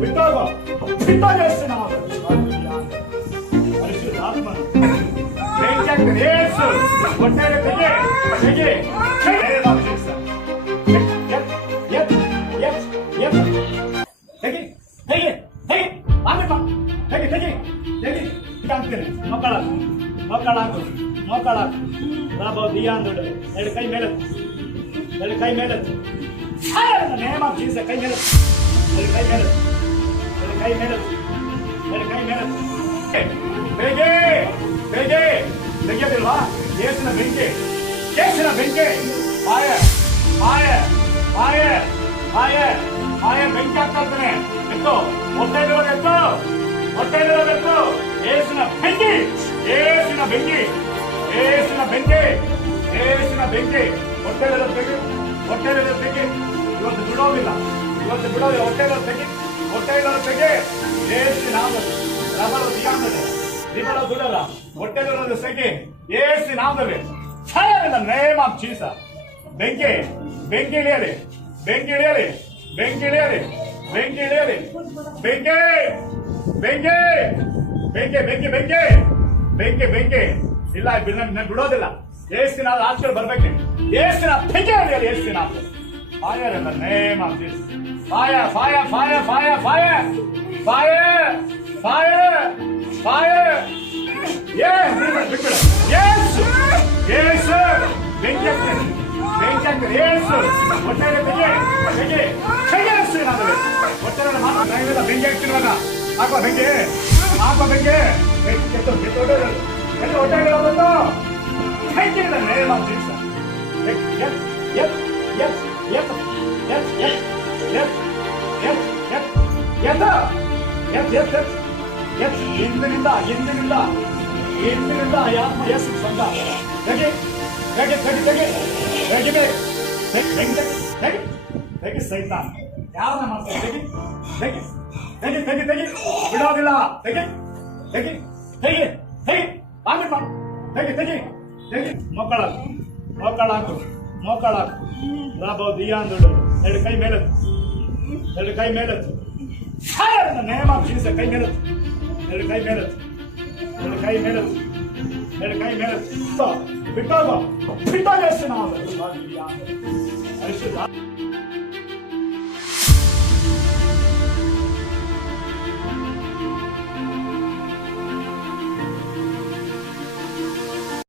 ಬಿಟ್ಟೋಗು ಬಿಟ್ಟೋಗಿಸ್ತೀನಿ ಪರಿಶುದ್ಧಾತ್ಮ ಬೆಂಕಿ ಆಗ್ತದೆ ಏಸು ಹೊಟ್ಟೆಗೆ ತೆಗೆ ತೆಗೆ ಮಕ್ಕಳಾಕು ರಾಬೋ ದಿಯಾಂದೋಡು ಎರಡು ಕೈ ಮೇಲೆ ನೇಮ ಜೀಸ ಕೈ ಮೇಲೆ ಬೇಗೆ ಬೇಗೆ ತೆಗೆಯೋದಿಲ್ವಾ ಕೇಸಿನ ಬೆಂಕಿ ಪಾಯ ಬೆಂಕಿ ಆಗ್ತಾ ಇರ್ತಾನೆ ಎತ್ತು ಹೊಟ್ಟೆಲಿರೋದೆತ್ತು ಏಸಿನ ಬೆಂಕಿ ಹೊಟ್ಟೆಲಿರೋ ತೆಗಿ ಇವತ್ತು ಬಿಡೋದಿಲ್ಲ ಹೊಟ್ಟೆಲಿರೋ ತೆಗಿ ಏಸಿನ ರಬರ ದಿಯಾಂದರೆ ದಿಬರ ದುಡರ ಹೊಟ್ಟೆಲಿರೋದು ತೆಗಿ ಏಸಿನ ಆಮದಲ್ಲಿ in the name of Jesus ಬೆಂಕಿ ಇಳಿಯಲಿ ಇಲ್ಲ ಬಿಡೋದಿಲ್ಲ ಏಸಿನ ಆಚೆ ಬರ್ಬೇಕು ಏಸಿನ ಬೆಂಕಿ ಇಳಿಯಲಿ ಏಸಿನ fire in the name of Jesus fire Yesu ಬೆಂಕಿ ಆಗ್ತದೆ ಯೇಸು ಹೊಟ್ಟೆಗೆ ತೆಗೆ ಹೊಟ್ಟೆ ಮಾತ್ರ ಬೆಂಕಿ ಆಗ್ತಿರುವಾಗ ಹಾಕೋ ಬೆಂಕಿ ಹೊಟ್ಟೆಗೆ ಬಂದು ಬೆಂಕಿ ಇದೆ ನೇಮ ಎಂದಿನಿಂದ ಆತ್ಮ ಯೇಸು ಸಂಘ ತೆಗಿ ಸೈತಾನ್ ಯಾರನ್ನ ಮಾಡ್ತಾರೆ ತೆಗಿ ಬಿಡೋದಿಲ್ಲ ತೆಗಿ ಮಕ್ಕಳಾಕು ರಾಬೋ ದಿಯಾಂದೋಡು ಎರಡು ಕೈ ಮೇಲೆತ್ತು ನೇಮ ಜೀಸ ಕೈ ಮೇಲೆತ್ತು ಎರಡು ಕೈ ಮೇಲೆತ್ತು ಬಿಟ್ಟೋಗು ಬಿಟ್ಟೋಗಿಸ್ತೀನಿ